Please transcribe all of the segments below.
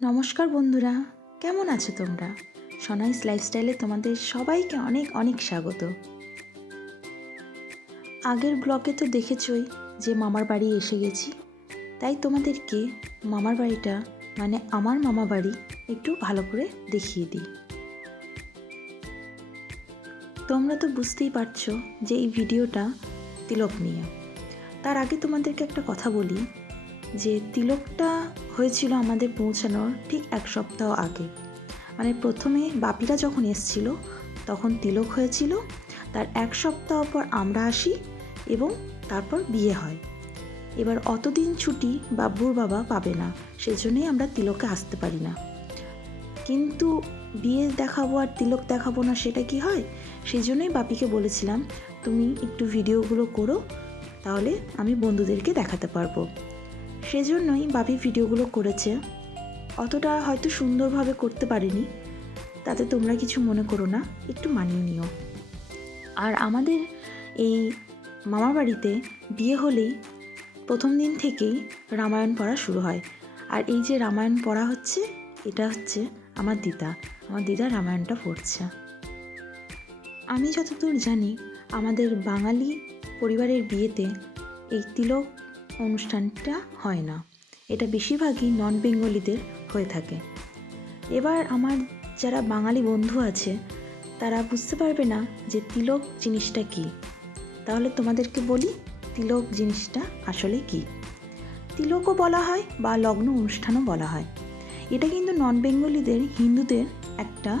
নমস্কার বন্ধুরা, কেমন আছো তোমরা? সনাইস লাইফস্টাইলে তোমাদের সবাইকে অনেক অনেক স্বাগত। আগের ব্লগে তো দেখেছই যে মামার বাড়ি এসে গেছি, তাই তোমাদেরকে মামার বাড়িটা মানে আমার মামা বাড়ি একটু ভালো করে দেখিয়ে দিই। তোমরা তো বুঝতেই পারছো যে এই ভিডিওটা তিলক নিয়ে। তার আগে তোমাদেরকে একটা কথা বলি যে তিলকটা হয়েছিল আমাদের পৌঁছানোর ঠিক এক সপ্তাহ আগে। মানে প্রথমে বাপিরা যখন এসছিল তখন তিলক হয়েছিল, তার এক সপ্তাহ পর আমরা আসি এবং তারপর বিয়ে হয়। এবার অতদিন ছুটি বাবুর বাবা পাবে না, সেজন্যই আমরা তিলকে আসতে পারি না। কিন্তু বিয়ে দেখাবো আর তিলক দেখাবো না সেটা কি হয়? সেই জন্যই বাপিকে বলেছিলাম তুমি একটু ভিডিওগুলো করো, তাহলে আমি বন্ধুদেরকে দেখাতে পারবো। সেজন্যই বাপি ভিডিওগুলো করেছে। অতটা হয়তো সুন্দরভাবে করতে পারিনি, তাতে তোমরা কিছু মনে করো না, একটু মানিয়ে নিও। আর আমাদের এই মামার বাড়িতে বিয়ে হলেই প্রথম দিন থেকেই রামায়ণ পড়া শুরু হয়। আর এই যে রামায়ণ পড়া হচ্ছে, এটা হচ্ছে আমার দিদা রামায়ণটা পড়ছে। আমি যতদূর জানি আমাদের বাঙালি পরিবারের বিয়েতে এই তিলক অনুষ্ঠানটা হয় না, এটা বেশিরভাগই নন বেঙ্গলিদের হয়ে থাকে। এবার আমার যারা বাঙালি বন্ধু আছে তারা বুঝতে পারবে না যে তিলক জিনিসটা কী। তাহলে তোমাদেরকে বলি তিলক জিনিসটা আসলে কী। তিলকও বলা হয় বা লগ্ন অনুষ্ঠানও বলা হয়। এটা কিন্তু নন বেঙ্গলিদের হিন্দুদের একটা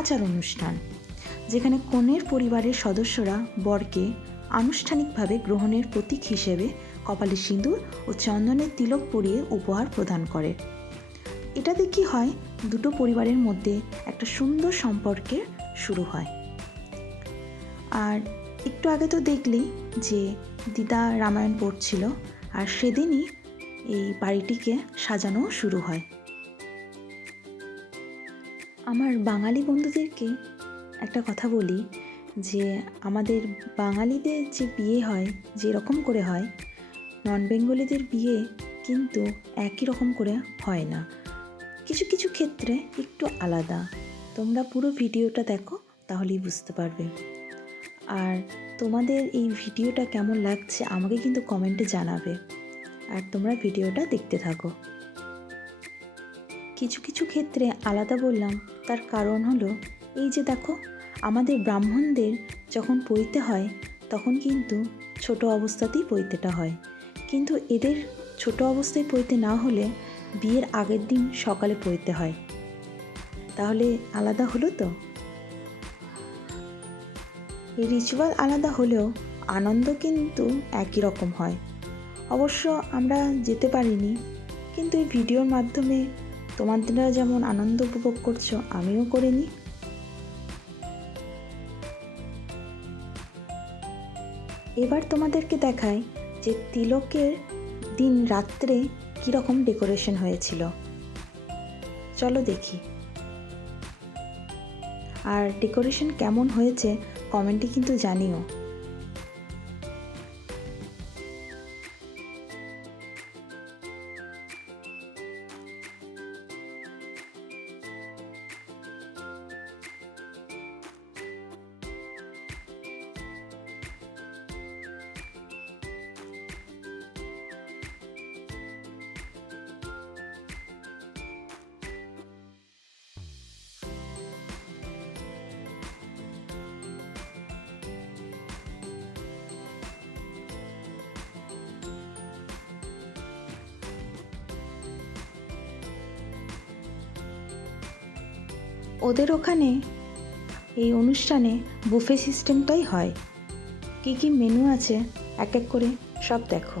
আচার অনুষ্ঠান, যেখানে কনের পরিবারের সদস্যরা বরকে আনুষ্ঠানিকভাবে গ্রহণের প্রতীক হিসেবে কপালে সিঁদুর ও চন্দনের তিলক পরিয়ে উপহার প্রদান করে। এটাতে কি হয়, দুটো পরিবারের মধ্যে একটা সুন্দর সম্পর্কের শুরু হয়। আর একটু আগে তো দেখলেই যে দিদা রামায়ণ পড়ছিল, আর সেদিনই এই বাড়িটিকে সাজানো শুরু হয়। আমার বাঙালি বন্ধুদেরকে একটা কথা বলি যে আমাদের বাঙালিদের যে বিয়ে হয় যেরকম করে হয়, নন বেঙ্গলিদের বিয়ে কিন্তু একই রকম করে হয় না, কিছু কিছু ক্ষেত্রে একটু আলাদা। তোমরা পুরো ভিডিওটা দেখো, তাহলেই বুঝতে পারবে। আর তোমাদের এই ভিডিওটা কেমন লাগছে আমাকে কিন্তু কমেন্টে জানাবে। আর তোমরা ভিডিওটা দেখতে থাকো। কিছু কিছু ক্ষেত্রে আলাদা বললাম, তার কারণ হলো এই যে দেখো, আমাদের ব্রাহ্মণদের যখন পৈতে হয় তখন কিন্তু ছোট অবস্থাতেই পৈতেটা হয়, কিন্তু এদের ছোট অবস্থায় পৈতে না হলে বিয়ের আগের দিন সকালে পৈতে হয়। তাহলে আলাদা হলো তো। এই রিচুয়াল আলাদা হলেও আনন্দ কিন্তু একই রকম হয়। অবশ্য আমরা যেতে পারিনি, কিন্তু এই ভিডিওর মাধ্যমে তোমাদেরা যেমন আনন্দ উপভোগ করছো আমিও করে নিই। এবার তোমাদেরকে দেখাই যে তিলকের দিন রাত্রে কীরকম ডেকোরেশন হয়েছিল। চলো দেখি। আর ডেকোরেশন কেমন হয়েছে কমেন্টে কিন্তু জানিও। ওদের ওখানে এই অনুষ্ঠানে বুফে সিস্টেমটাই হয়। কী কী মেনু আছে এক এক করে সব দেখো।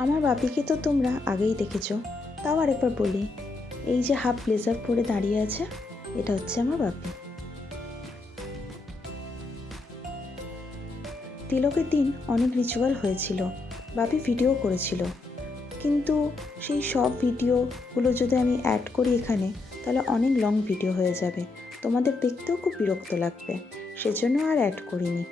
আমার বাপিকে তো তোমরা আগেই দেখেছো, তাও আরেকবার বলি, এই যে হাফ ব্লেজার পরে দাঁড়িয়ে আছে, এটা হচ্ছে আমার বাপি। তিলকের দিন অনেক রিচুয়াল হয়েছিল, বাপি ভিডিও করেছিল, কিন্তু সেই সব ভিডিওগুলো যদি আমি অ্যাড করি এখানে, তাহলে অনেক লং ভিডিও হয়ে যাবে, তোমাদের দেখতেও খুব বিরক্ত লাগবে, সেজন্য আর অ্যাড করিনি।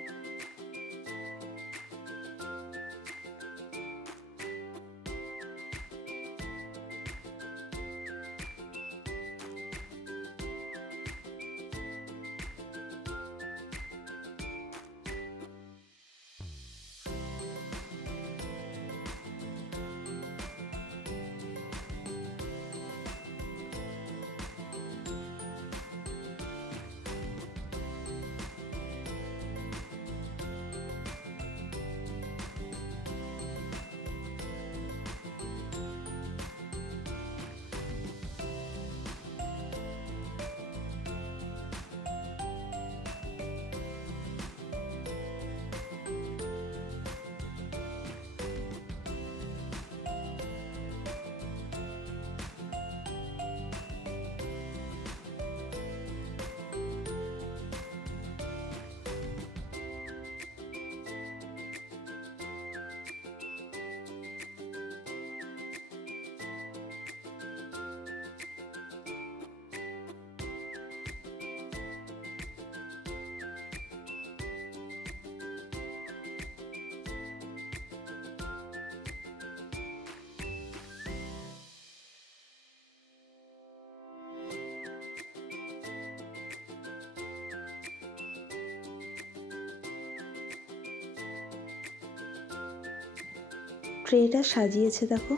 ট্রেটা সাজিয়েছে দেখো,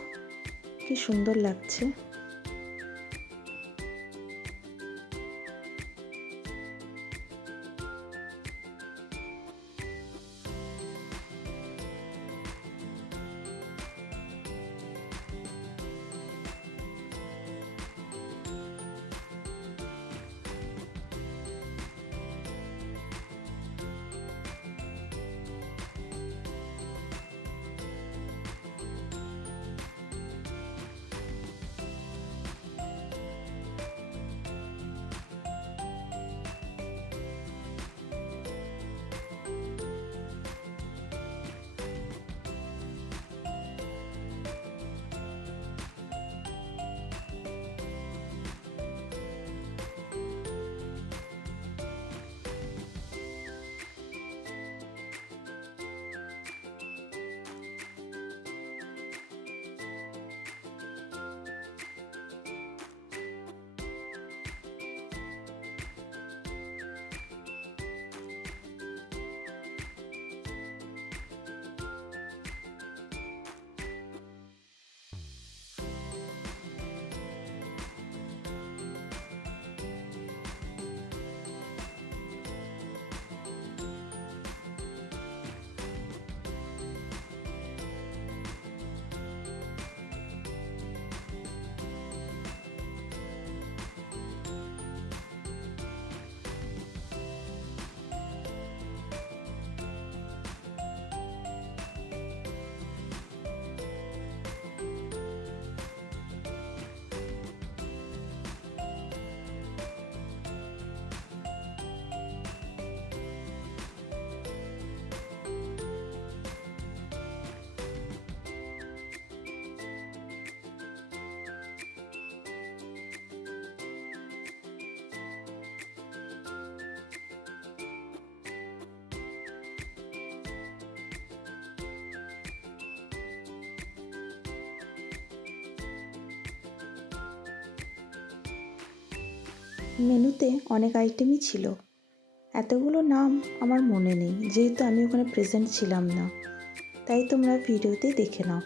কি সুন্দর লাগছে। মেনুতে অনেক আইটেমই ছিল, এতগুলো নাম আমার মনে নেই, যেহেতু আমি ওখানে প্রেজেন্ট ছিলাম না, তাই তোমরা ভিডিওতে দেখে নাও।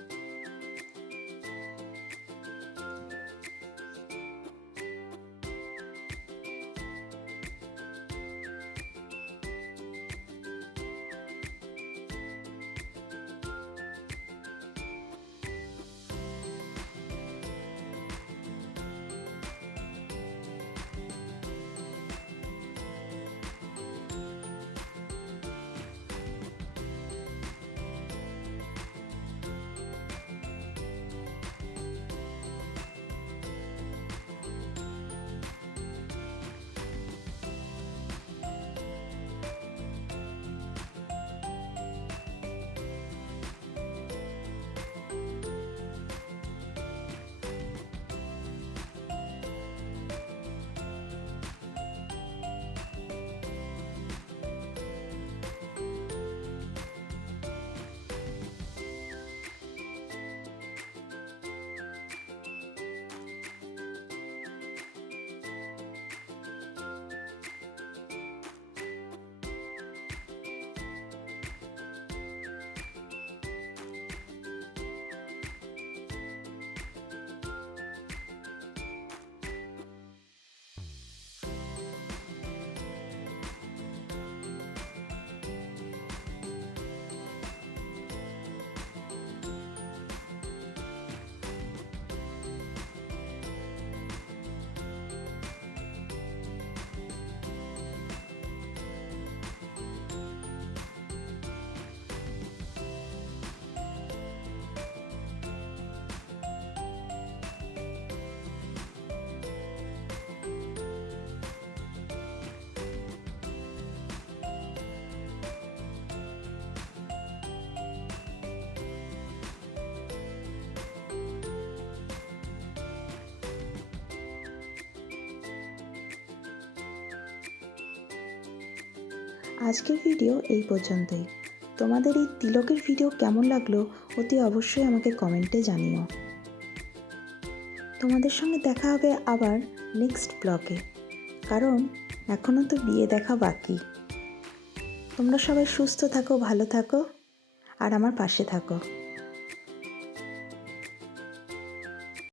আজকের ভিডিও এই পর্যন্তই। তোমাদের এই তিলকের ভিডিও কেমন লাগলো অতি অবশ্যই আমাকে কমেন্টে জানিও। তোমাদের সঙ্গে দেখা হবে আবার নেক্সট ব্লগে, কারণ এখনও তো বিয়ে দেখা বাকি। তোমরা সবাই সুস্থ থাকো, ভালো থাকো আর আমার পাশে থাকো।